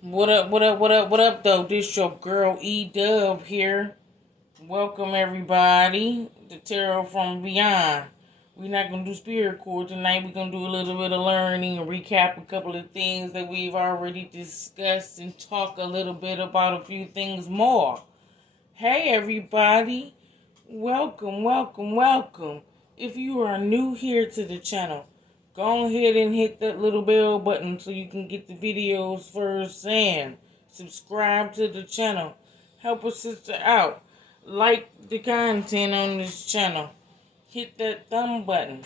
What up, what up, what up, what up, though? This your girl Dubb here. Welcome, everybody, to Tarot from Beyond. We're not going to do spirit core tonight. We're going to do a little bit of learning and recap a couple of things that we've already discussed and talk a little bit about a few things more. Hey, everybody. Welcome, welcome, welcome. If you are new here to the channel, go ahead and hit that little bell button so you can get the videos first and subscribe to the channel. Help a sister out. Like the content on this channel. Hit that thumb button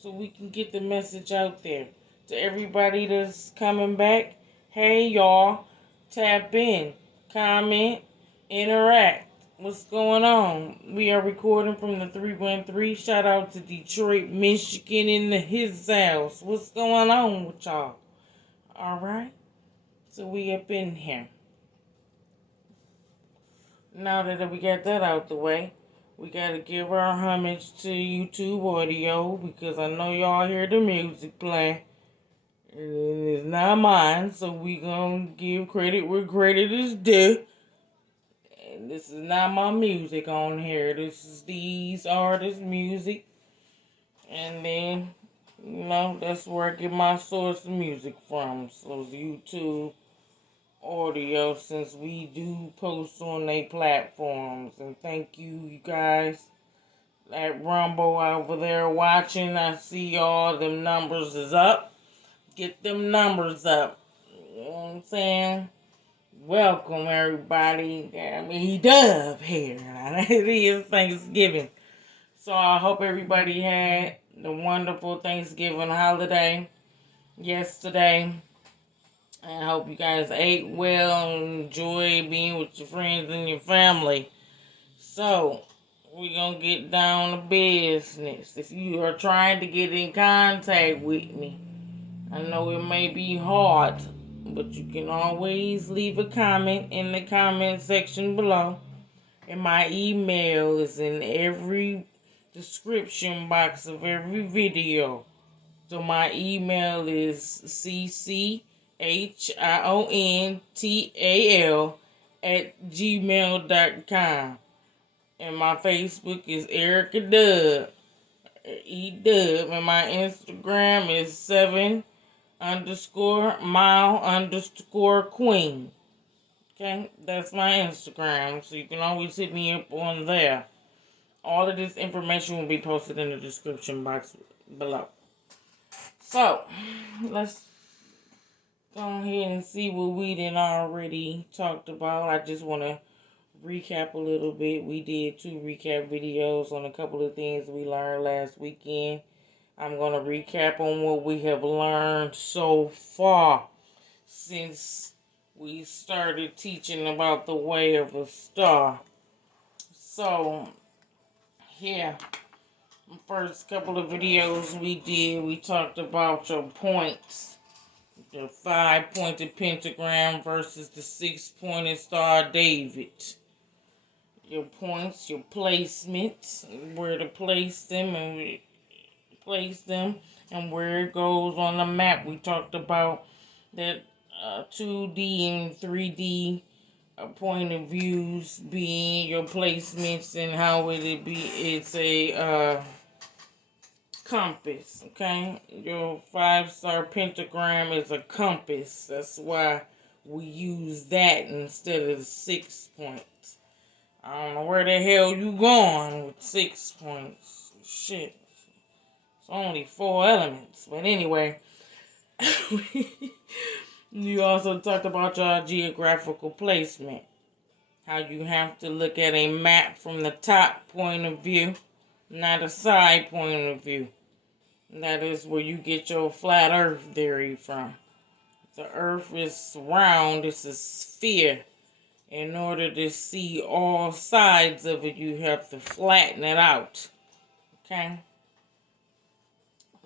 so we can get the message out there. To everybody that's coming back, hey y'all, tap in, comment, interact. What's going on? We are recording from the 313. Shout out to Detroit, Michigan in his house. What's going on with y'all? Alright? So we up in here. Now that we got that out the way, we gotta give our homage to YouTube audio because I know y'all hear the music play. And it's not mine, so we gonna give credit where credit is due. And this is not my music on here. This is these artists' music. And then, that's where I get my source of music from. So it's YouTube audio, since we do post on their platforms. And thank you guys at Rumble over there watching. I see all them numbers is up. Get them numbers up. You know what I'm saying? Welcome, everybody. He Dubb here. It is Thanksgiving. So I hope everybody had the wonderful Thanksgiving holiday yesterday. I hope you guys ate well and enjoy being with your friends and your family. So, we're going to get down to business. If you are trying to get in contact with me, I know it may be hard, but you can always leave a comment in the comment section below. And my email is in every description box of every video. So my email is cchiontal@gmail.com. And my Facebook is Erica Dubb, Dubb. And my Instagram is 7_mile_queen. Okay, that's my Instagram. So you can always hit me up on there. All of this information will be posted in the description box below. So, let's go ahead and see what we done already talked about. I just want to recap a little bit. We did 2 recap videos on a couple of things we learned last weekend. I'm going to recap on what we have learned so far since we started teaching about the way of a star. So, yeah, the first couple of videos we did, we talked about your points. The 5-pointed pentagram versus the 6-pointed Star David. Your points, your placements, where to place them and where it goes on the map. We talked about that 2D and 3D point of views being your placements and how it's a compass, okay? Your 5-star pentagram is a compass. That's why we use that instead of the 6 points. I don't know where the hell you going with 6 points. Shit. It's only 4 elements. But anyway, you also talked about your geographical placement. How you have to look at a map from the top point of view, not a side point of view. That is where you get your flat earth theory from. The earth is round, it's a sphere. In order to see all sides of it, you have to flatten it out. Okay?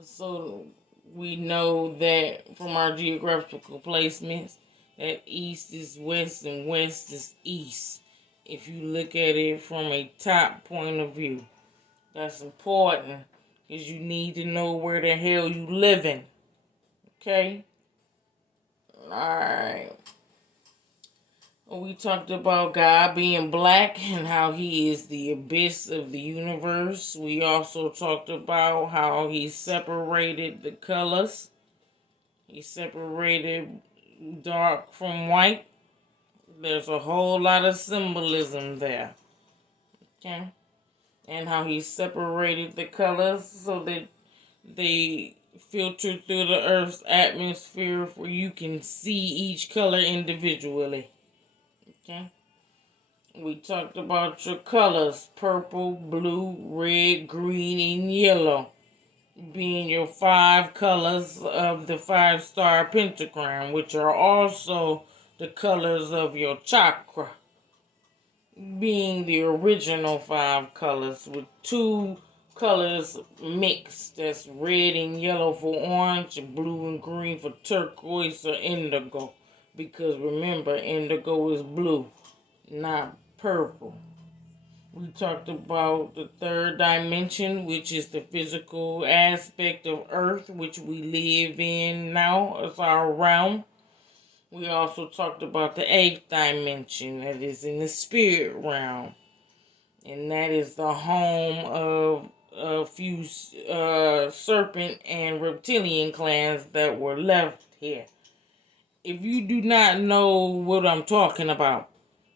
So we know that from our geographical placements that east is west and west is east. If you look at it from a top point of view. That's important because you need to know where the hell you living. Okay? Alright. We talked about God being black and how he is the abyss of the universe. We also talked about how he separated the colors. He separated dark from white. There's a whole lot of symbolism there. Okay? And how he separated the colors so that they filter through the Earth's atmosphere where you can see each color individually. Okay? We talked about your colors, purple, blue, red, green, and yellow, being your 5 colors of the 5-star pentagram, which are also the colors of your chakra, being the original 5 colors with 2 colors mixed. That's red and yellow for orange, and blue and green for turquoise or indigo. Because remember, indigo is blue, not purple. We talked about the 3rd dimension, which is the physical aspect of Earth, which we live in now as our realm. We also talked about the 8th dimension, that is in the spirit realm. And that is the home of a few serpent and reptilian clans that were left here. If you do not know what I'm talking about,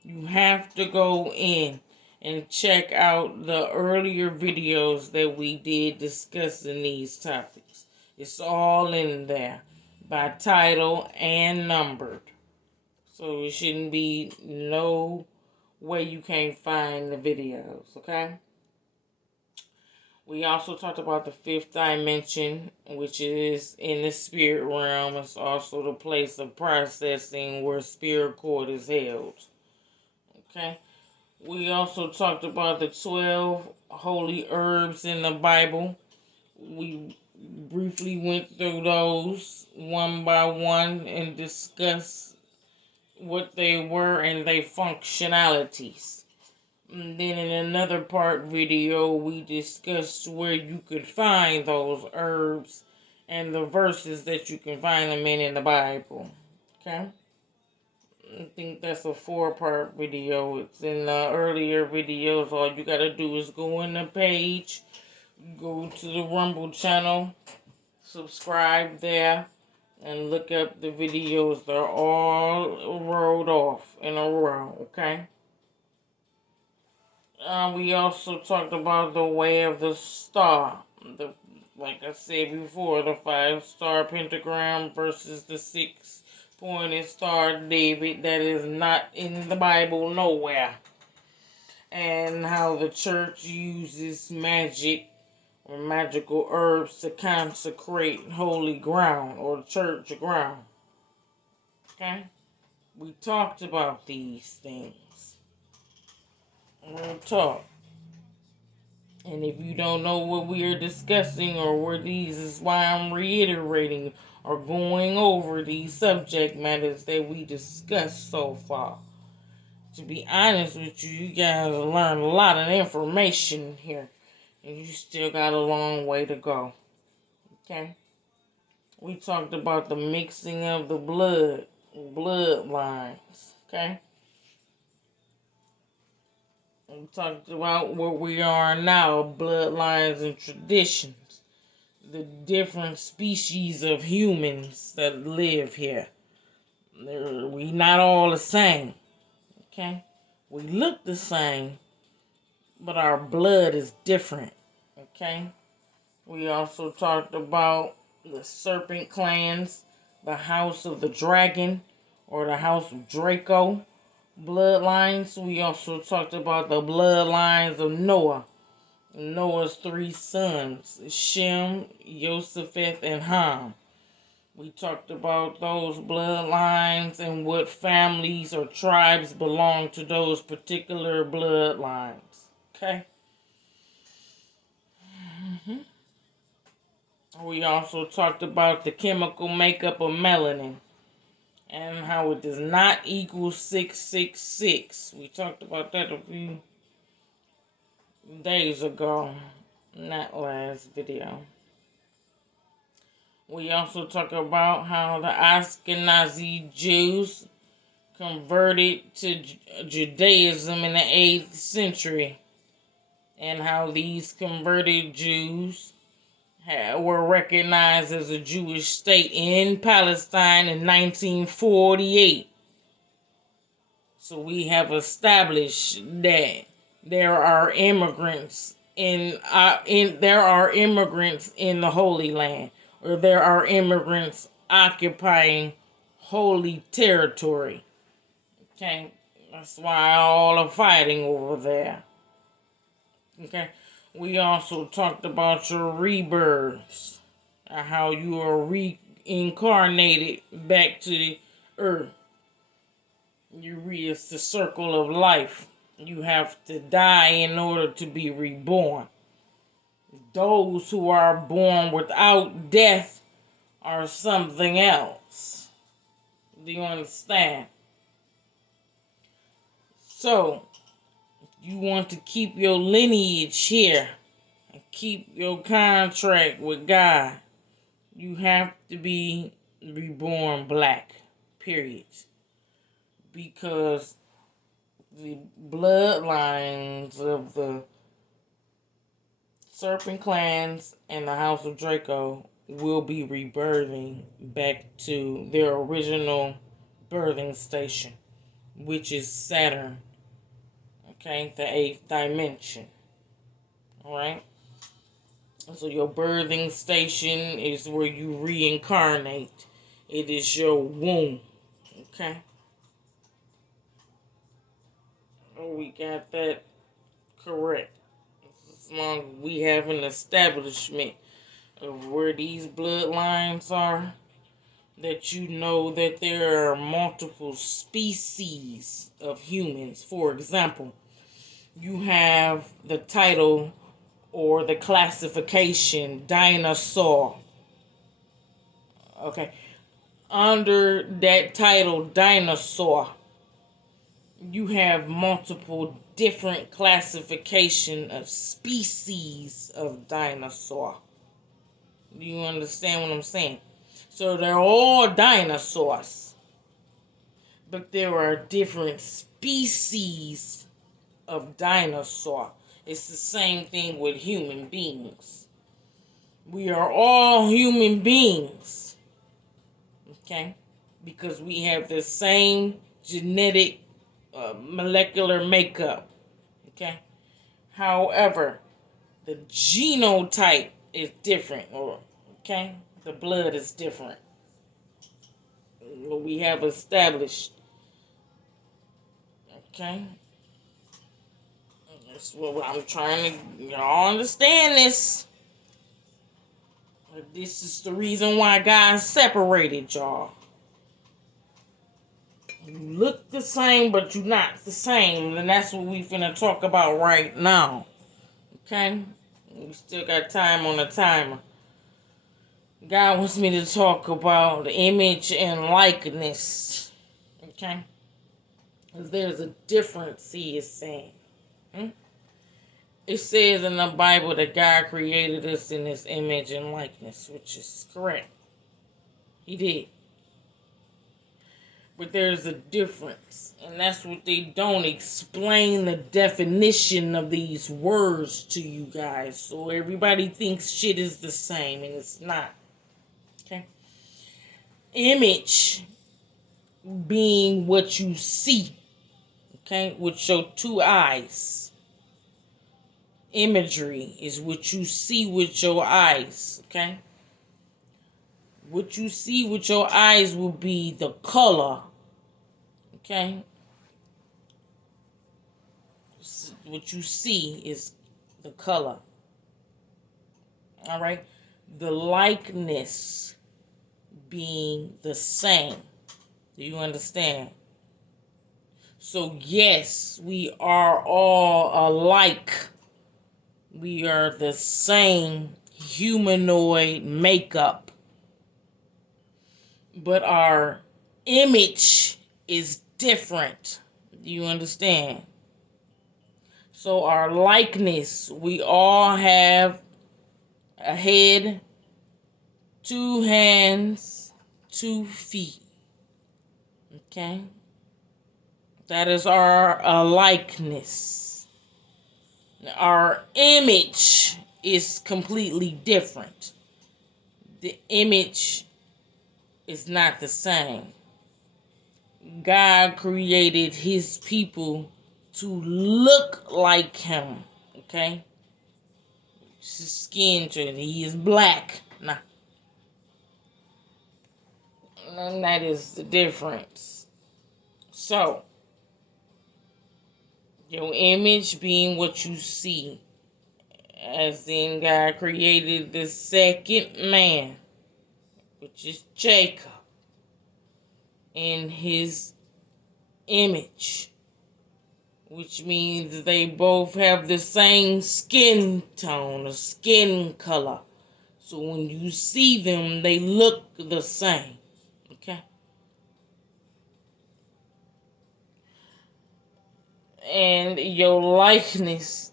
you have to go in and check out the earlier videos that we did discussing these topics. It's all in there by title and numbered. So it shouldn't be no way you can't find the videos, okay? We also talked about the 5th dimension, which is in the spirit realm. It's also the place of processing where spirit court is held. Okay? We also talked about the 12 holy herbs in the Bible. We briefly went through those one by one and discussed what they were and their functionalities. And then in another part video, we discussed where you could find those herbs and the verses that you can find them in the Bible. Okay? I think that's a 4-part video. It's in the earlier videos. All you gotta do is go in the page, go to the Rumble channel, subscribe there, and look up the videos. They're all rolled off in a row, okay? We also talked about the way of the star. Like I said before, the 5-star pentagram versus the 6-pointed star David that is not in the Bible nowhere. And how the church uses magic or magical herbs to consecrate holy ground or church ground. Okay? We talked about these things. We'll talk. And if you don't know what we are discussing or where these is why I'm reiterating or going over these subject matters that we discussed so far. To be honest with you, you guys learn a lot of information here. And you still got a long way to go. Okay? We talked about the mixing of the bloodlines. Okay? We talked about where we are now, bloodlines and traditions. The different species of humans that live here. We not all the same. Okay? We look the same, but our blood is different. Okay? We also talked about the serpent clans, the house of the dragon, or the house of Draco bloodlines. We also talked about the bloodlines of Noah. Noah's 3 sons, Shem, Josepheth, and Ham. We talked about those bloodlines and what families or tribes belong to those particular bloodlines. Okay? We also talked about the chemical makeup of melanin and how it does not equal 666. We talked about that a few days ago in that last video. We also talk about how the Ashkenazi Jews converted to Judaism in the 8th century, and how these converted Jews were recognized as a Jewish state in Palestine in 1948. So we have established that there are immigrants in the Holy Land, or there are immigrants occupying holy territory. Okay, that's why all are fighting over there. Okay, we also talked about your rebirths, how you are reincarnated back to the earth. It's the circle of life. You have to die in order to be reborn. Those who are born without death are something else. Do you understand? So, you want to keep your lineage here and keep your contract with God, you have to be reborn black. Period. Because the bloodlines of the Serpent clans and the House of Draco will be rebirthing back to their original birthing station, which is Saturn. Okay, the 8th dimension. Alright? So your birthing station is where you reincarnate. It is your womb. Okay? Oh, we got that correct. As long as we have an establishment of where these bloodlines are, that you know that there are multiple species of humans. For example, you have the title or the classification dinosaur. Okay. Under that title dinosaur, you have multiple different classification of species of dinosaur. Do you understand what I'm saying? So they're all dinosaurs, but there are different species of dinosaur. It's the same thing with human beings. We are all human beings, okay? Because we have the same genetic molecular makeup, okay? However, the genotype is different, okay? The blood is different. What we have established, okay? That's what I'm trying to, y'all understand this. This is the reason why God separated y'all. You look the same, but you're not the same. And that's what we finna talk about right now. Okay? We still got time on the timer. God wants me to talk about image and likeness. Okay? Because there's a difference, he is saying. It says in the Bible that God created us in his image and likeness, which is correct. He did. But there's a difference. And that's what they don't explain, the definition of these words to you guys. So everybody thinks shit is the same, and it's not. Okay? Image being what you see. Okay? With your two eyes. Imagery is what you see with your eyes. Okay? What you see with your eyes will be the color. Okay? What you see is the color. Alright? The likeness being the same. Do you understand? So yes, we are all alike. We are the same humanoid makeup. But our image is different. Do you understand? So our likeness, we all have a head, 2 hands, 2 feet. Okay? That is our likeness. Our image is completely different. The image is not the same. God created his people to look like him. Okay? His skin tone. He is black. Nah. And that is the difference. So, your image being what you see. As in, God created the second man, which is Jacob, in his image, which means they both have the same skin tone, or skin color. So when you see them, they look the same. Okay? And your likeness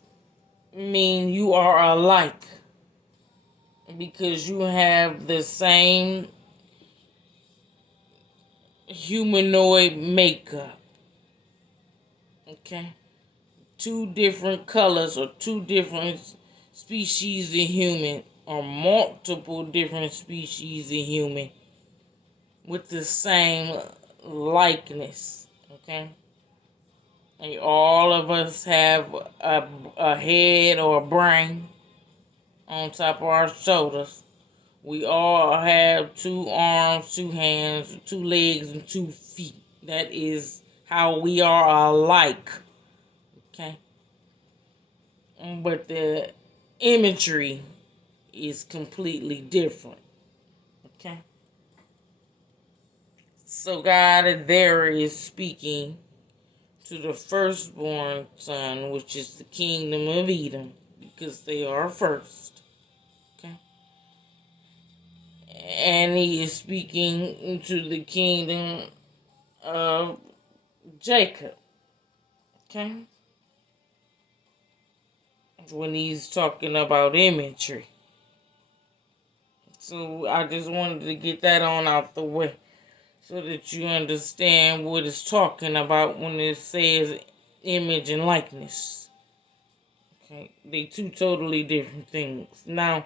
mean you are alike because you have the same humanoid makeup. Okay? Two different colors or two different species of human or multiple different species of human with the same likeness. Okay? And all of us have a head or a brain on top of our shoulders. We all have 2 arms, 2 hands, 2 legs, and 2 feet. That is how we are alike. Okay? But the imagery is completely different. Okay? So God there is speaking to the firstborn son, which is the kingdom of Edom, because they are first. Okay? And he is speaking to the kingdom of Jacob. Okay? When he's talking about imagery. So I just wanted to get that on out the way so that you understand what it's talking about when it says image and likeness. Okay? They two totally different things. Now,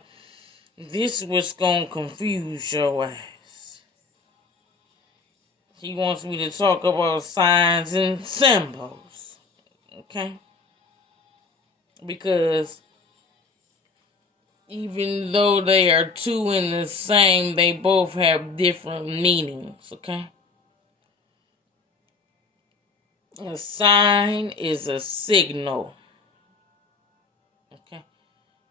this was gonna confuse your ass. He wants me to talk about signs and symbols. Okay? Because even though they are two in the same, they both have different meanings, okay? A sign is a signal, okay?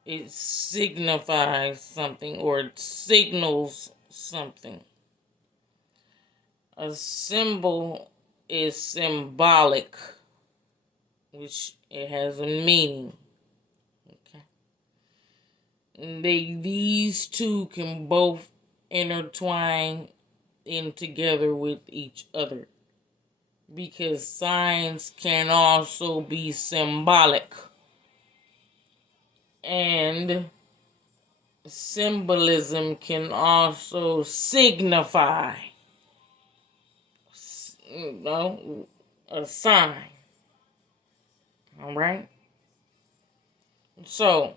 It signifies something or it signals something. A symbol is symbolic, which it has a meaning. These two can both intertwine in together with each other because signs can also be symbolic and symbolism can also signify, a sign. All right? So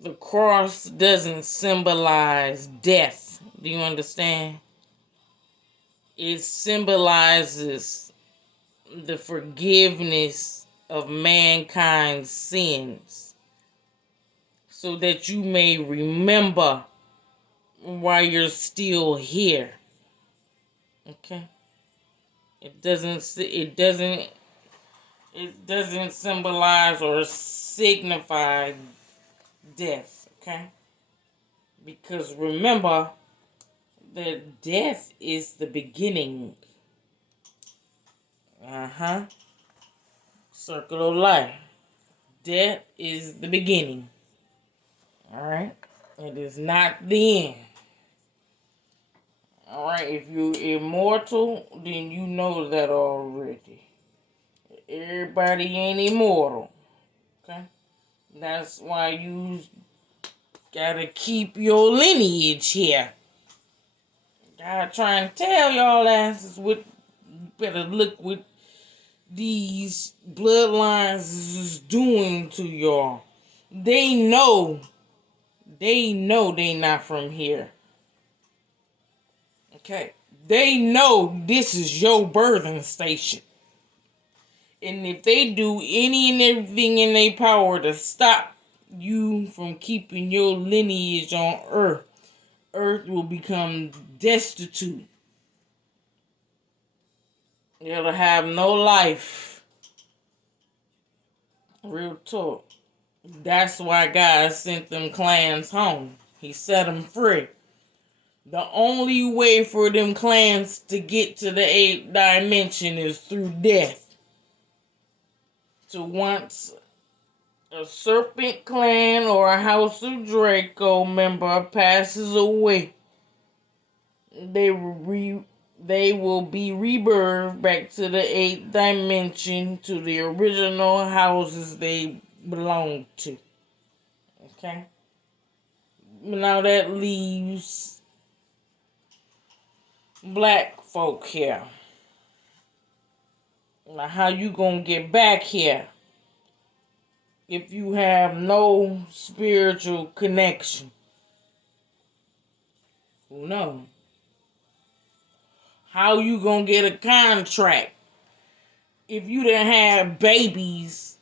the cross doesn't symbolize death. Do you understand? It symbolizes the forgiveness of mankind's sins so that you may remember why you're still here. Okay? It doesn't symbolize or signify death, okay? Because remember that death is the beginning. Circle of life. Death is the beginning. Alright? It is not the end. Alright, if you're immortal, then you know that already. Everybody ain't immortal. Okay? That's why you gotta keep your lineage here. God trying to tell y'all asses what better look what these bloodlines is doing to y'all. They know they not from here. Okay. They know this is your birthing station. And if they do any and everything in their power to stop you from keeping your lineage on Earth, Earth will become destitute. It'll have no life. Real talk. That's why God sent them clans home. He set them free. The only way for them clans to get to the 8th dimension is through death. So once a Serpent Clan or a House of Draco member passes away, they will be rebirthed back to the 8th dimension, to the original houses they belong to. Okay? Now that leaves black folk here. Now how you gonna get back here if you have no spiritual connection? Who knows? How you gonna get a contract if you didn't have babies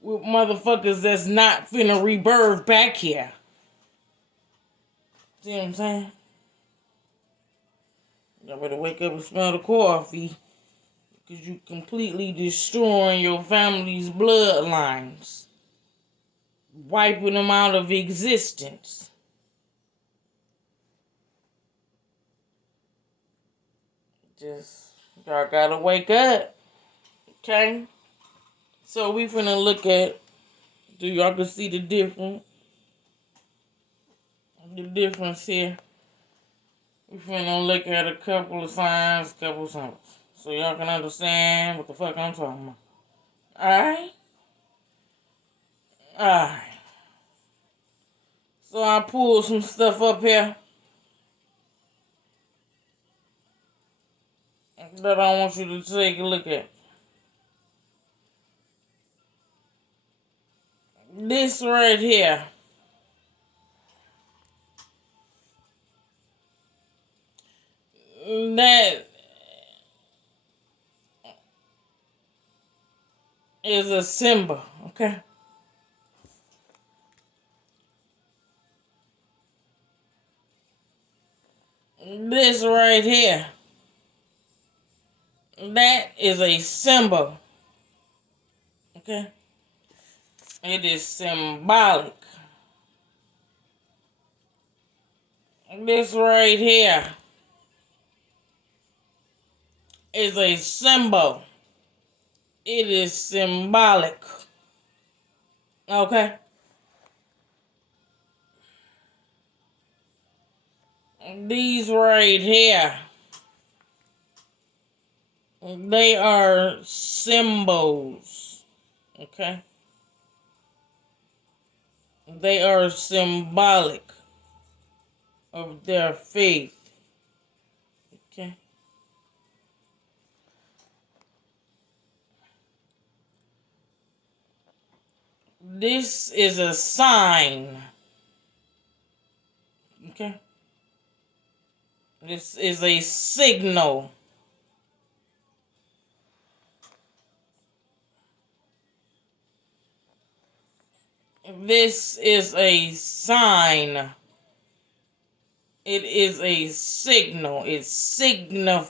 with motherfuckers that's not finna rebirth back here? See what I'm saying? Y'all better wake up and smell the coffee, because you completely destroying your family's bloodlines. Wiping them out of existence. Just, y'all gotta wake up. Okay? So we finna look at, do y'all can see the difference here. We finna look at a couple of signs, couple of symbols, so y'all can understand what the fuck I'm talking about. Alright? Alright. So I pulled some stuff up here that I want you to take a look at. This right here that is a symbol, okay? This right here, that is a symbol, okay? It is symbolic. This right here is a symbol. It is symbolic. Okay? These right here, they are symbols. Okay? They are symbolic of their faith. Okay? This is a sign. Okay? This is a signal. This is a sign. It is a signal. It signifies.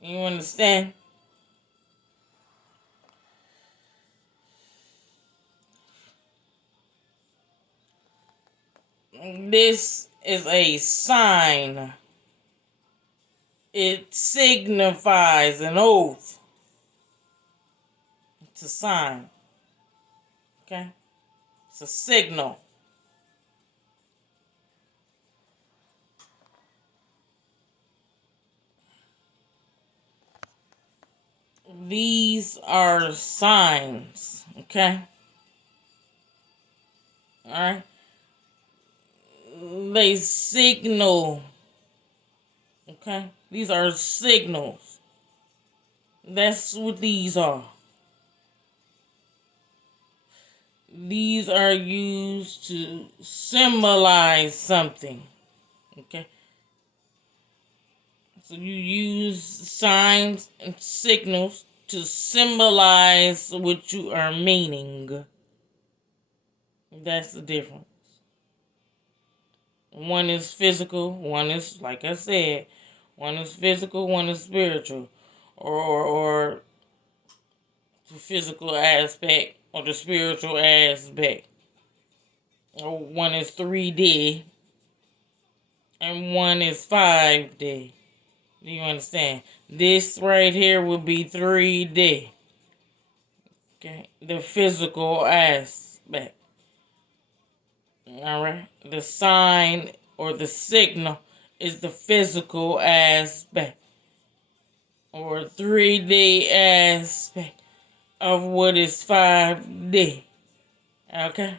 You understand? This is a sign. It signifies an oath. It's a sign. Okay? It's a signal. These are signs. Okay? Alright? They signal. Okay? These are signals. That's what these are. These are used to symbolize something. Okay? So you use signs and signals to symbolize what you are meaning. That's the difference. One is physical, one is, like I said, one is physical, one is spiritual. Or the physical aspect or the spiritual aspect. Or one is 3D and one is 5D. Do you understand? This right here would be 3D. Okay, the physical aspect. Alright, the sign or the signal is the physical aspect or 3D aspect of what is 5D. Okay?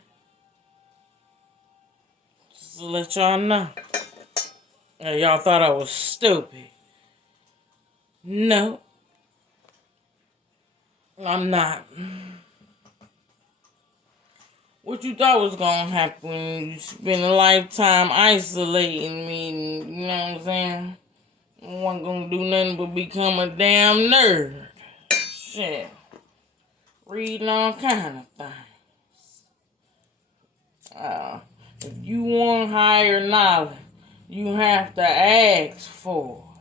Just to let y'all know. Y'all thought I was stupid. No, I'm not. What you thought was gonna happen when you spend a lifetime isolating me, you know what I'm saying? I wasn't gonna do nothing but become a damn nerd. Shit. Reading all kind of things. If you want higher knowledge, you have to ask for it.